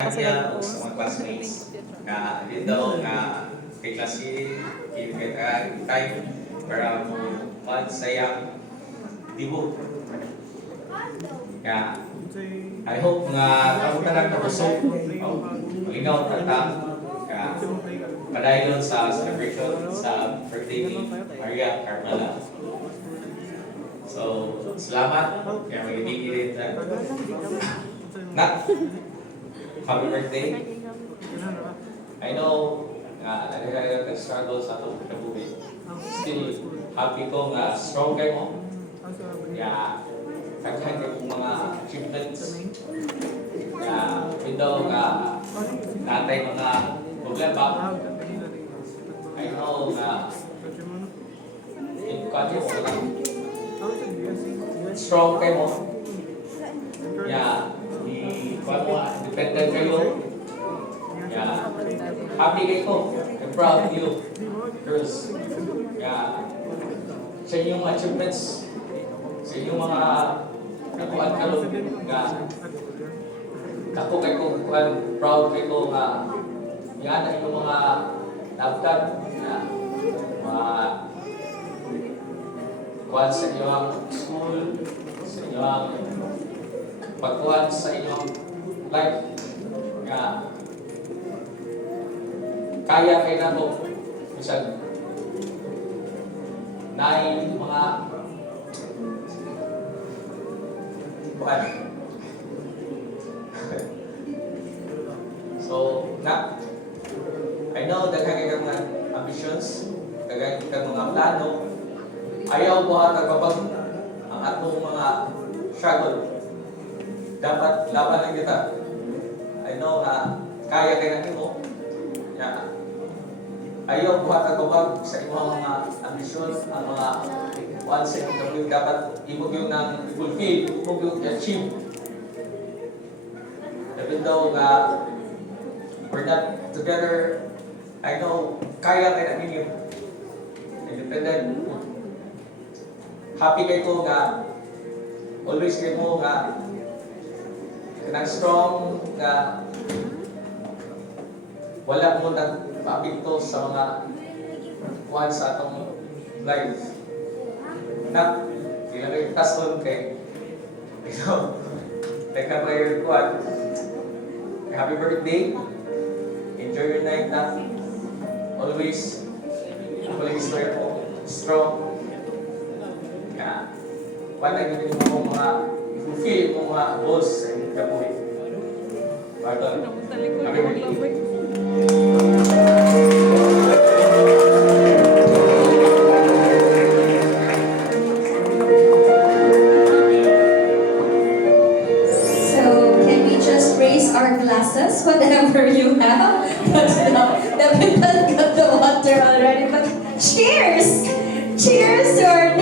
Kanya o sa mga classmates na din daw na kay klase kaya time para mo magsaya dibo. Kaya I hope nga kamutan lang kabusog o malingaw tata kaya padayon sa celebration sa birthday ni Maria Carmela. So, salamat kaya magiging na happy birthday. I know nag-struggle sa itong kabuhi. Still, happy ko nga strong kayo mo. Kaya, kaghan kayo kong mga achievements. Kaya, window nga natay mga problema. I know nga in-cut mo lang. Strong kayo mo. Kaya, dependent kayo. Yeah. Happy kayo. I'm proud of you. Girls. Yeah. Sa inyong achievements, sa inyong mga nakuhaan kalong nga ako kayo proud kayo nga yan ang inyong mga nabtag na mga kuhaan sa inyong school, sa inyong pagkuhan sa inyong life nga kaya kayo na po isang nai mga kuhan. So, na I know daghan kayo mga ambitions, daghan kayo mga plano. Ayaw buhat agabag ang atong mga struggle. Dapat laban lang kita. I know na kaya kayo na mo. Yeah. Ayaw buhat agabag sa imong mga ambisyon, ang mga once in a week dapat imog yung nang fulfill, imog yung achieve. Even though we're not together, I know kaya kayo na ninyo. Independent. Happy kayo nga always kayo mo nga kanang strong nga wala mo nagpapinto sa mga kuhan sa atong life. Na, ilang kayo tason kay teka pa yung kuhan. Happy birthday. Enjoy your night na. Always strong. Kaya, wala yung mga fulfill mo mga goals sa inyong kabuhi. Pardon. Happy birthday. Raise our glasses, whatever you have. But the people got the water already. But cheers! Cheers to our